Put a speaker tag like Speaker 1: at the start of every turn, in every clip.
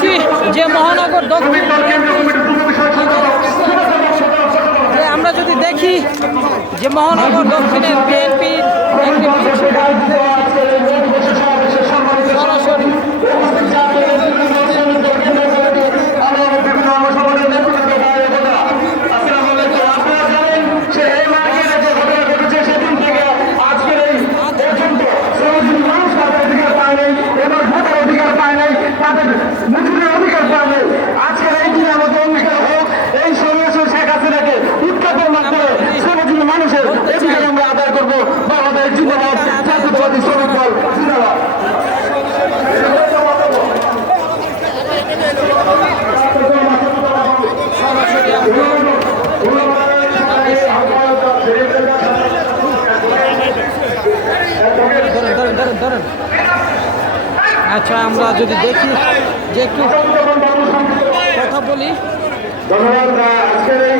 Speaker 1: দেখছি যে মহানগর দক্ষিণ আমরা যদি দেখি যে মহানগর দক্ষিণের বিএনপির একটি সরাসরি
Speaker 2: আজকের এই দিনের মতো অঙ্গীকার হোক এই সন্ন্যাসী শেখ হাসিনাকে উৎখাতের মাধ্যমে শ্রমজীবী মানুষের অধিকার আমরা আদায় করব বাংলাদেশ জিন্দাবাদ
Speaker 1: ধরেন ধরেন আচ্ছা আমরা যদি দেখি যে একটু কথা বলি
Speaker 2: ধন্যবাদ আজকের এই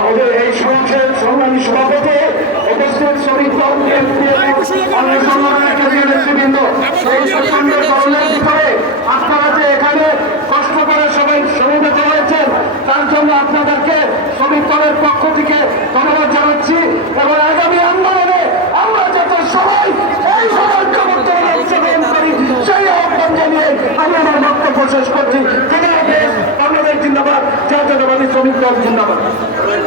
Speaker 2: ওদের এই সমাবেশের সংগ্রামী সভাপতি উপস্থিত শ্রমিক আপনারা যে এখানে কষ্ট করে সবাই সমবেত হয়েছেন তার জন্য আপনাদেরকে শ্রমিক দলের পক্ষ থেকে ধন্যবাদ জানাচ্ছি এবং আগামী আন্দোলনে আমরা যাতে সবাই এই সবাইকে বক্তব্য অংশগ্রহণ করি সেই আহ্বান জানিয়ে আমি আমার বক্তব্য শেষ করছি। বাংলাদেশ জিন্দাবাদ। জাতীয়তাবাদী শ্রমিক দল জিন্দাবাদ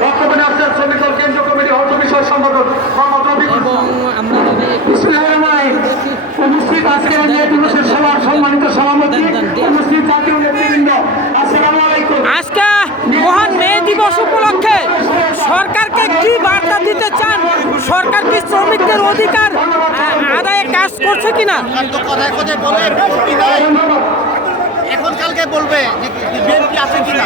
Speaker 2: বক্তব্যে আসছেন শ্রমিক দল কেন্দ্রীয় কমিটি অর্থ বিষয় সম্পাদক মোহাম্মদ রফিক
Speaker 1: এবং আমরা যদি একটু দেখি
Speaker 2: উপস্থিত আজকের মে দিবসের সভার সম্মানিত সভাপতি উপস্থিত জাতীয় নেতৃবৃন্দ আসসালামু আলাইকুম।
Speaker 1: আজকে মহান মে দিবস উপলক্ষে সরকারকে কি বার্তা দিতে চান? সরকার কি শ্রমিকদের অধিকার আদায়ে কাজ করছে কিনা?
Speaker 3: কথায় কথায় বলে এখন কালকে বলবে বিএনপি আছে কিনা।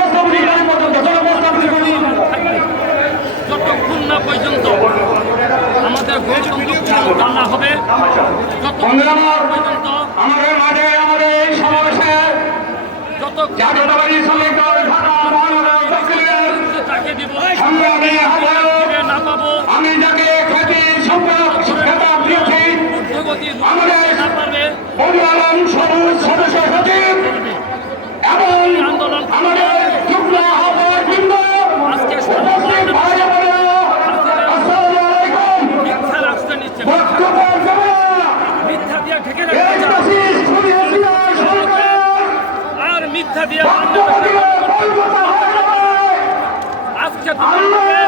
Speaker 2: মোস্তাফিজ ইব্রাহিম পর্যন্ত
Speaker 4: আমাদের জানা হবে।
Speaker 2: বন্ধুরা আমাদের মাঝে আমাদের এই সমাবেশে
Speaker 4: যত
Speaker 2: জাতীয়তাবাদী শ্রমিক দল
Speaker 4: আজকে
Speaker 2: তোমার